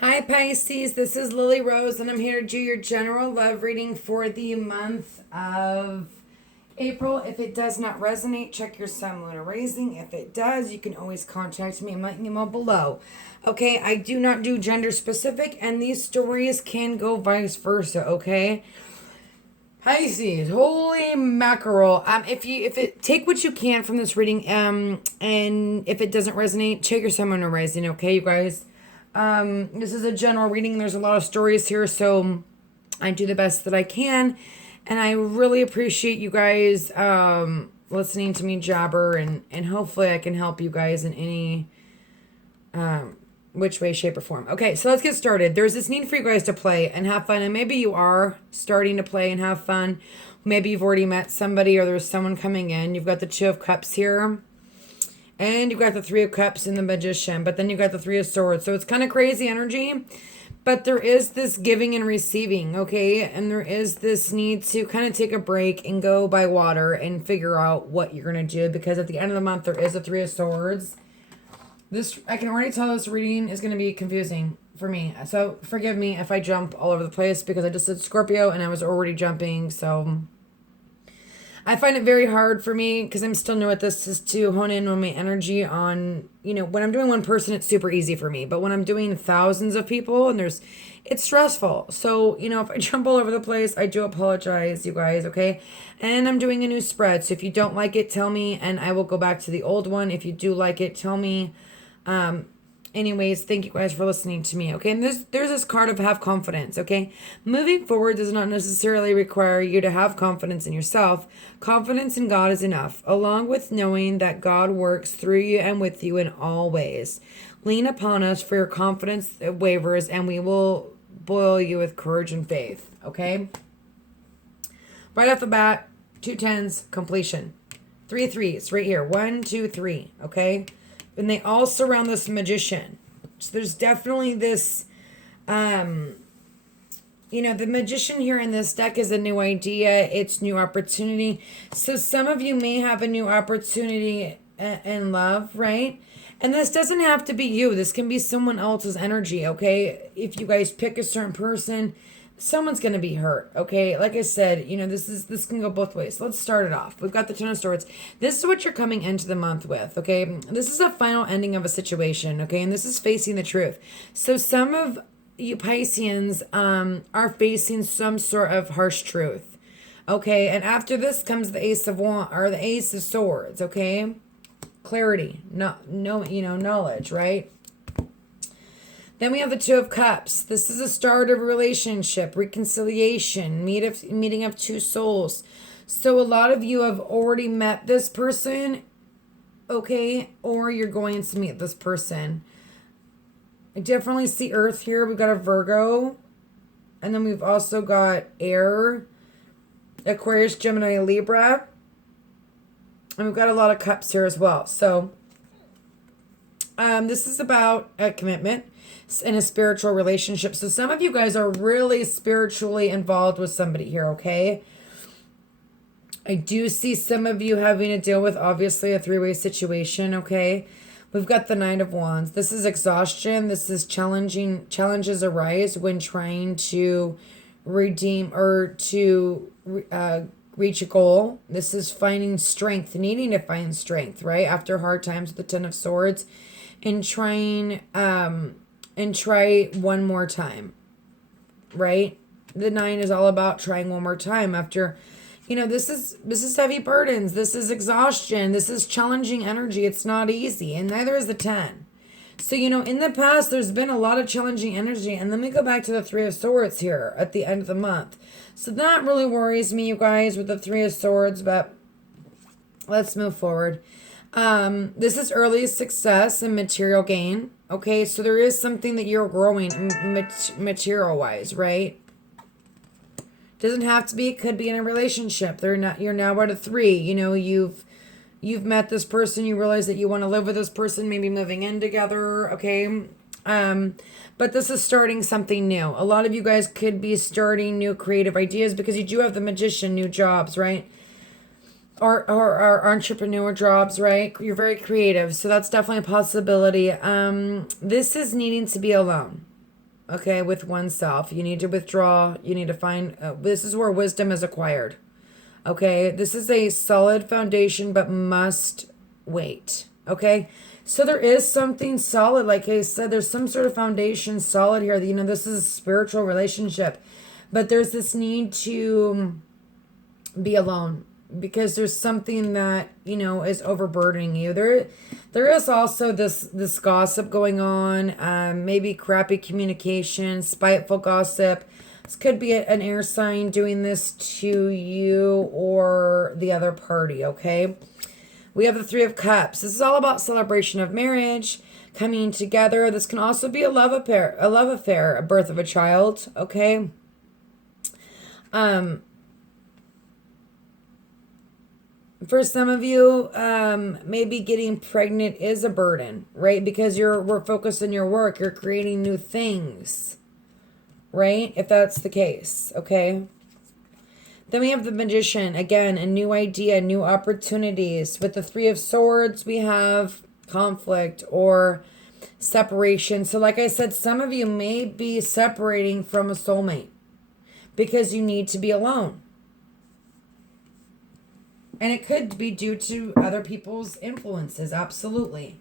Hi Pisces, this is Lily Rose and I'm here to do your general love reading for the month of April. If it does not resonate, check your sun, moon, or rising. If it does, you can always contact me in my email below. Okay, I do not do gender specific and these stories can go vice versa, okay? Pisces, holy mackerel. If it take what you can from this reading, and if it doesn't resonate, check your sun, moon, or rising, okay, you guys? This is a general reading. There's a lot of stories here, so I do the best that I can. And I really appreciate you guys listening to me jabber, and hopefully I can help you guys in any which way, shape, or form. Okay, so let's get started. There's this need for you guys to play and have fun. And maybe you are starting to play and have fun. Maybe you've already met somebody or there's someone coming in. You've got the Two of Cups here. And you've got the Three of Cups and the Magician, but then you've got the Three of Swords. So it's kind of crazy energy, but there is this giving and receiving, okay? And there is this need to kind of take a break and go by water and figure out what you're going to do, because at the end of the month, there is a Three of Swords. I can already tell this reading is going to be confusing for me. So forgive me if I jump all over the place, because I just said Scorpio and I was already jumping, so I find it very hard for me, because I'm still new at this, is to hone in on my energy on, when I'm doing one person, it's super easy for me. But when I'm doing thousands of people and it's stressful. So, if I jump all over the place, I do apologize, you guys, okay? And I'm doing a new spread. So if you don't like it, tell me, and I will go back to the old one. If you do like it, tell me. Anyways, thank you guys for listening to me, okay? And there's this card of have confidence, okay? Moving forward does not necessarily require you to have confidence in yourself. Confidence in God is enough, along with knowing that God works through you and with you in all ways. Lean upon us for your confidence wavers, and we will boil you with courage and faith, okay? Right off the bat, 2 tens, completion. 3 threes, right here. 1, 2, 3, okay? And they all surround this Magician. So there's definitely this, the Magician here in this deck is a new idea. It's new opportunity. So some of you may have a new opportunity in love, right? And this doesn't have to be you. This can be someone else's energy, okay? If you guys pick a certain person, someone's going to be hurt, okay? Like I said, this can go both ways. Let's start it off. We've got the Ten of Swords. This is what you're coming into the month with, okay? This is a final ending of a situation, okay? And this is facing the truth. So some of you Pisceans are facing some sort of harsh truth, okay? And after this comes the Ace of Wands, or the Ace of Swords, okay? Clarity, knowledge, right? Then we have the Two of Cups. This is a start of a relationship, reconciliation, meeting of two souls. So a lot of you have already met this person, okay? Or you're going to meet this person. I definitely see Earth here. We've got a Virgo. And then we've also got Air, Aquarius, Gemini, Libra. And we've got a lot of cups here as well. So this is about a commitment in a spiritual relationship. So some of you guys are really spiritually involved with somebody here, okay? I do see some of you having to deal with, obviously, a three-way situation, okay? We've got the Nine of Wands. This is exhaustion. This is challenges arise when trying to redeem or to reach a goal. This is finding strength, needing to find strength, right? After hard times with the Ten of Swords, and trying and try one more time, right? The 9 is all about trying one more time after, this is heavy burdens. This is exhaustion. This is challenging energy. It's not easy. And neither is the 10. So, in the past, there's been a lot of challenging energy. And then we go back to the Three of Swords here at the end of the month. So that really worries me, you guys, with the Three of Swords. But let's move forward. This is early success and material gain. Okay, so there is something that you're growing material-wise, right? Doesn't have to be. It could be in a relationship. You're now at a 3. You've met this person. You realize that you want to live with this person. Maybe moving in together. Okay. But this is starting something new. A lot of you guys could be starting new creative ideas, because you do have the Magician, new jobs, right? Or entrepreneur jobs, right? You're very creative. So that's definitely a possibility. This is needing to be alone. okay, with oneself. You need to withdraw. You need to find, this is where wisdom is acquired. Okay, this is a solid foundation, but must wait. Okay, so there is something solid. Like I said, there's some sort of foundation solid here. You know, this is a spiritual relationship, but there's this need to be alone because there's something that, you know, is overburdening you. There is also this gossip going on, maybe crappy communication, spiteful gossip. This could be an air sign doing this to you or the other party, okay? We have the Three of Cups. This is all about celebration of marriage, coming together. This can also be a love affair, a birth of a child, okay? For some of you, maybe getting pregnant is a burden, right? Because we're focused on your work. You're creating new things, right? If that's the case, okay? Then we have the Magician. Again, a new idea, new opportunities. With the Three of Swords, we have conflict or separation. So like I said, some of you may be separating from a soulmate because you need to be alone. And it could be due to other people's influences. Absolutely.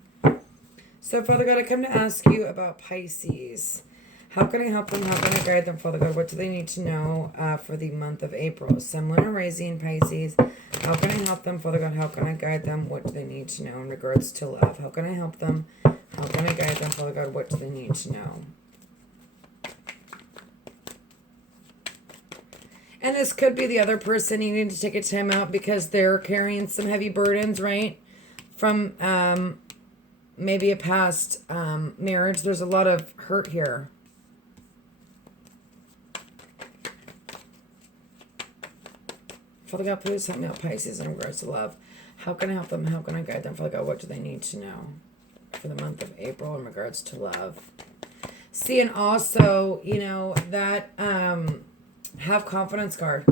So, Father God, I come to ask you about Pisces. How can I help them? How can I guide them, Father God? What do they need to know for the month of April? Sun, Moon, and Rising, Pisces. How can I help them, Father God? How can I guide them? What do they need to know in regards to love? How can I help them? How can I guide them, Father God? What do they need to know? And this could be the other person needing to take a time out because they're carrying some heavy burdens, right? From maybe a past marriage. There's a lot of hurt here. Father God, please help me out, Pisces, in regards to love. How can I help them? How can I guide them? Father God, what do they need to know for the month of April in regards to love? See, and also, you know, that... have confidence card.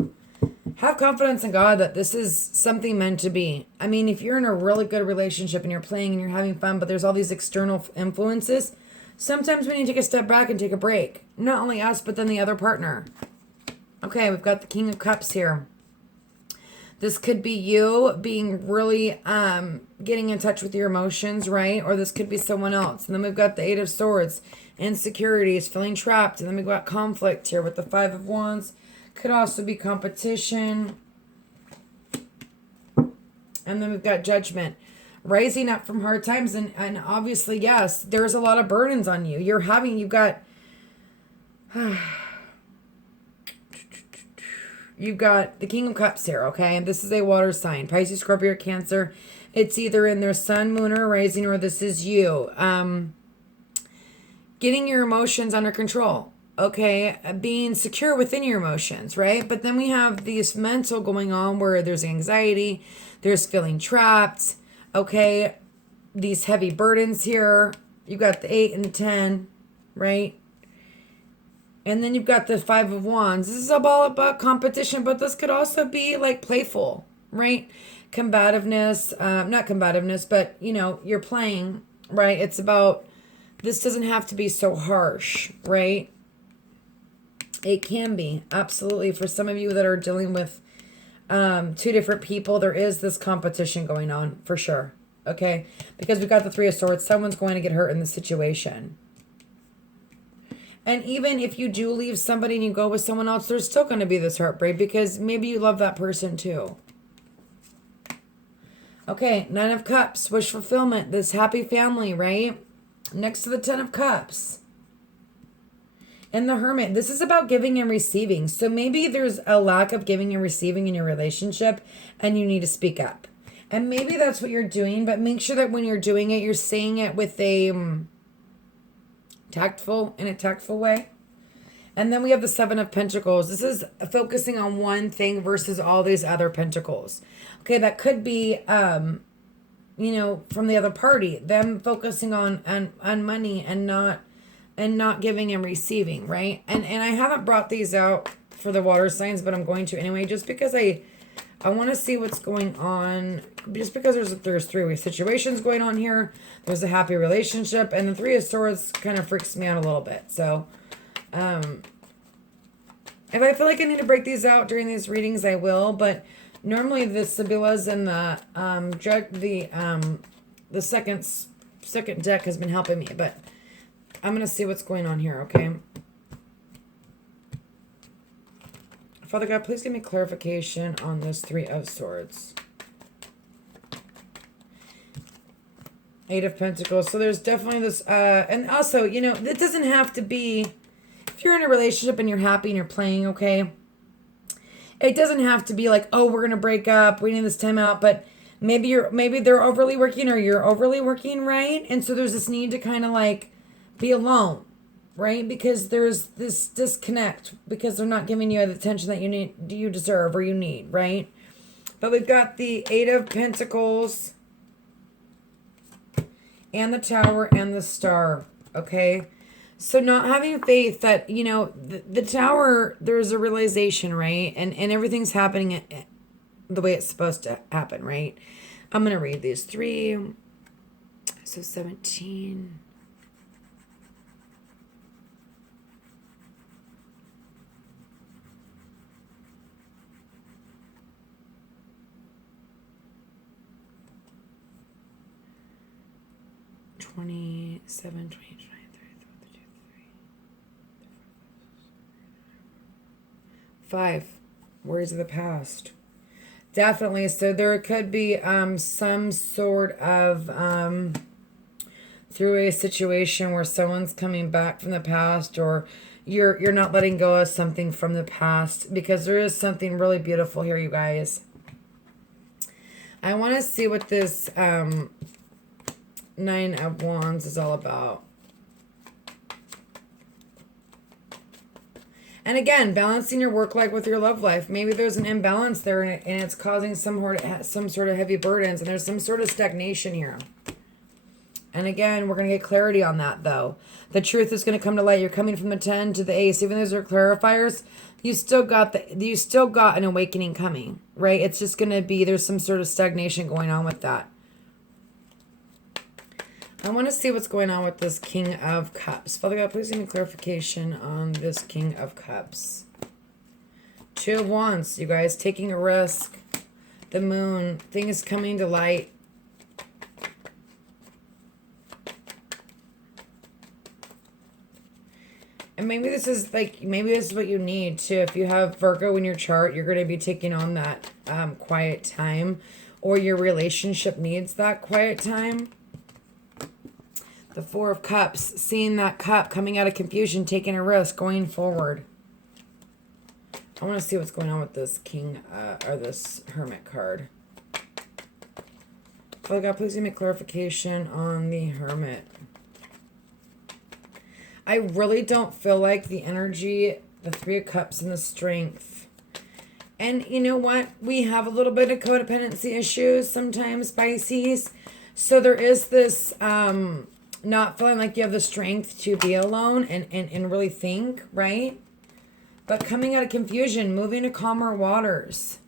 Have confidence in God that this is something meant to be. I mean, if you're in a really good relationship and you're playing and you're having fun, but there's all these external influences, sometimes we need to take a step back and take a break. Not only us, but then the other partner. Okay, we've got the King of Cups here. This could be you being really getting in touch with your emotions, right? Or this could be someone else. And then we've got the Eight of Swords, insecurities, feeling trapped. And then we've got conflict here with the Five of Wands. Could also be competition. And then we've got Judgment. Rising up from hard times. And obviously, yes, there's a lot of burdens on you. You've got... You've got the King of Cups here, okay? And this is a water sign. Pisces, Scorpio, or Cancer. It's either in their sun, moon, or rising, or this is you. Getting your emotions under control, okay? Being secure within your emotions, right? But then we have this mental going on where there's anxiety, there's feeling trapped, okay? These heavy burdens here. You've got the 8 and the 10, right? And then you've got the Five of Wands. This is all about competition, but this could also be like playful, right? Combativeness, not combativeness, but you know, you're playing, right? It's about, this doesn't have to be so harsh, right? It can be, absolutely. For some of you that are dealing with two different people, there is this competition going on for sure, okay? Because we've got the Three of Swords. Someone's going to get hurt in the situation. And even if you do leave somebody and you go with someone else, there's still going to be this heartbreak because maybe you love that person too. Okay, Nine of Cups, wish fulfillment, this happy family, right? Next to the Ten of Cups. And the Hermit, this is about giving and receiving. So maybe there's a lack of giving and receiving in your relationship and you need to speak up. And maybe that's what you're doing, but make sure that when you're doing it, you're saying it with a... in a tactful way. And then we have the Seven of Pentacles. This is focusing on one thing versus all these other pentacles. Okay, that could be, you know, from the other party, them focusing on money and not giving and receiving, right? And I haven't brought these out for the water signs, but I'm going to anyway, just because I want to see what's going on. Just because there's three situations going on here. There's a happy relationship. And the Three of Swords kind of freaks me out a little bit. So If I feel like I need to break these out during these readings, I will. But normally the Sibylla's and the second deck has been helping me. But I'm gonna see what's going on here. Okay. Father God, please give me clarification on this Three of Swords. Eight of Pentacles. So there's definitely this, and also, you know, it doesn't have to be, if you're in a relationship and you're happy and you're playing, okay, it doesn't have to be like, oh, we're going to break up, we need this time out, but maybe they're overly working or you're overly working, right? And so there's this need to kind of like be alone, right? Because there's this disconnect because they're not giving you the attention that you deserve or you need, right? But we've got the Eight of Pentacles and the Tower and the Star, okay? So not having faith that, you know, the Tower, there's a realization, right? And everything's happening the way it's supposed to happen, right? I'm going to read these three. So 17. Five. Worries of the past. Definitely. So there could be some sort of through a situation where someone's coming back from the past, or you're not letting go of something from the past, because there is something really beautiful here, you guys. I want to see what this Nine of Wands is all about. And again, balancing your work life with your love life. Maybe there's an imbalance there and it's causing some sort of heavy burdens, and there's some sort of stagnation here. And again, we're going to get clarity on that, though. The truth is going to come to light. You're coming from the 10 to the Ace. Even though those are clarifiers, you still got an awakening coming, right? It's just going to be, there's some sort of stagnation going on with that. I want to see what's going on with this King of Cups. Father God, please give me clarification on this King of Cups. Two of Wands, you guys, taking a risk. The Moon, things coming to light. And maybe this is what you need too. If you have Virgo in your chart, you're going to be taking on that quiet time, or your relationship needs that quiet time. The Four of Cups, seeing that cup, coming out of confusion, taking a risk, going forward. I want to see what's going on with this King, or this Hermit card. Father God, please give me clarification on the Hermit. I really don't feel like the energy, the Three of Cups and the Strength. And you know what? We have a little bit of codependency issues sometimes, Pisces. So there is this... not feeling like you have the strength to be alone and really think, right? But coming out of confusion, moving to calmer waters.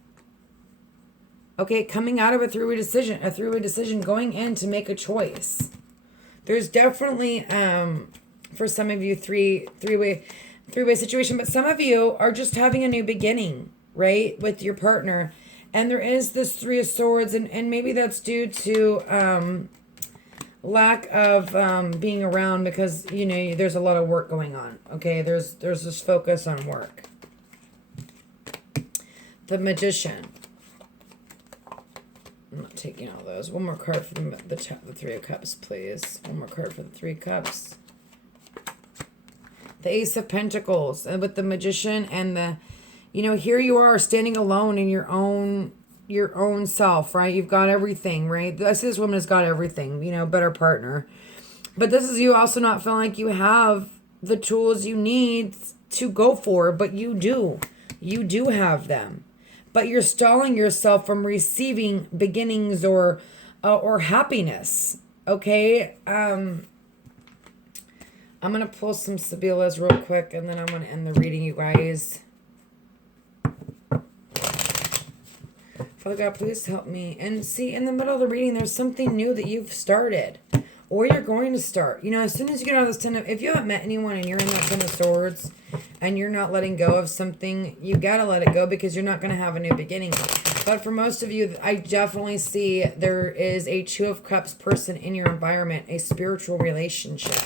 Okay, coming out of a three-way decision, going in to make a choice. There's definitely, for some of you, three-way situation, but some of you are just having a new beginning, right, with your partner. And there is this Three of Swords, and maybe that's due to... lack of being around, because you know there's a lot of work going on. Okay, there's this focus on work. The Magician. I'm not taking all those. One more card for the Three of Cups, please. One more card for the Three of Cups. The Ace of Pentacles, and with the Magician and the, you know, here you are standing alone in your own self, right? You've got everything, right? This woman has got everything, you know, better partner. But this is you also not feeling like you have the tools you need to go for, but you do. You do have them. But you're stalling yourself from receiving beginnings or happiness, okay? I'm going to pull some Sibylla's real quick, and then I'm going to end the reading, you guys. Father God, please help me. And see, in the middle of the reading, there's something new that you've started. or you're going to start. You know, as soon as you get out of this Ten of, if you haven't met anyone and you're in that Ten of Swords and you're not letting go of something, you got to let it go because you're not going to have a new beginning. But for most of you, I definitely see there is a Two of Cups person in your environment, a spiritual relationship.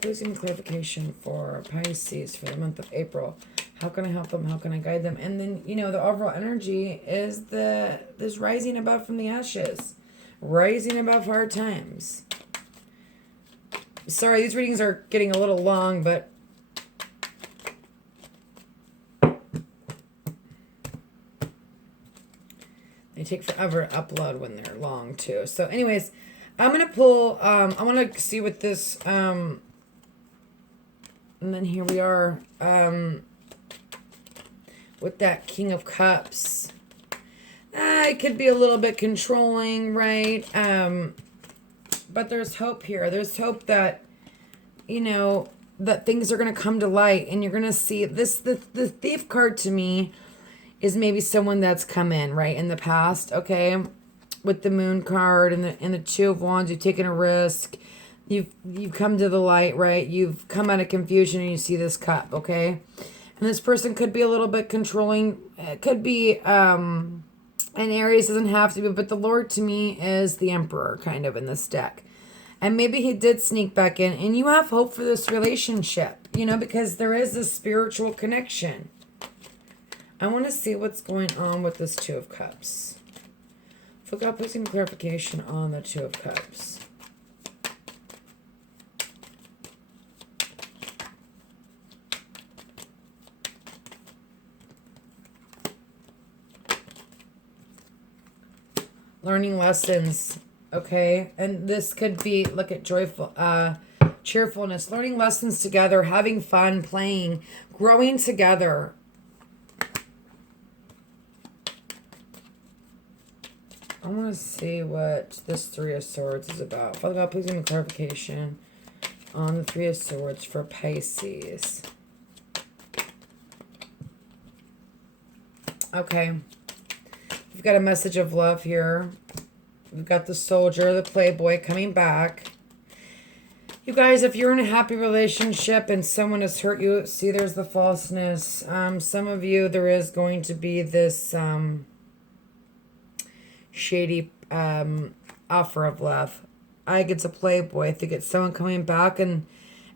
Please give me clarification for Pisces for the month of April. How can I help them? How can I guide them? And then, you know, the overall energy is this rising above from the ashes. Rising above hard times. Sorry, these readings are getting a little long, but they take forever to upload when they're long too. So anyways, I'm going to pull, I want to see what this, and then here we are, with that King of Cups. It could be a little bit controlling, right? But there's hope here. There's hope that, you know, that things are going to come to light and you're going to see this. The Thief card to me is maybe someone that's come in, right, in the past, okay? With the Moon card and the Two of Wands, you've taken a risk. You've come to the light, right? You've come out of confusion and you see this cup, okay? And this person could be a little bit controlling. It could be an Aries, doesn't have to be, but the Lord to me is the Emperor kind of in this deck. And maybe he did sneak back in and you have hope for this relationship, you know, because there is a spiritual connection. I want to see what's going on with this Two of Cups. For God, please give me clarification on the Two of Cups. Learning lessons, okay? And this could be, look at joyful, cheerfulness, learning lessons together, having fun, playing, growing together. I want to see what this Three of Swords is about. Father God, please give me clarification on the Three of Swords for Pisces. Okay. We've got a message of love here. We've got the soldier, the playboy coming back. You guys, if you're in a happy relationship and someone has hurt you, see there's the falseness. Some of you, there is going to be this shady offer of love. I think it's a playboy. I think it's someone coming back and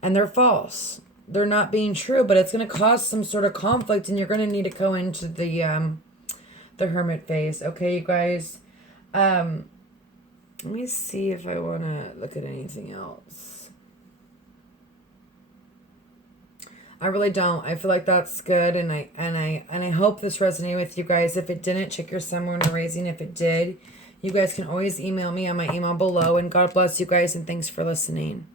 they're false. They're not being true, but it's going to cause some sort of conflict and you're going to need to go into the hermit phase. Okay, you guys. Let me see if I want to look at anything else. I really don't. I feel like that's good, and I hope this resonated with you guys. If it didn't, check your Sun, Moon, or Rising. If it did, you guys can always email me on my email below. And God bless you guys, and thanks for listening.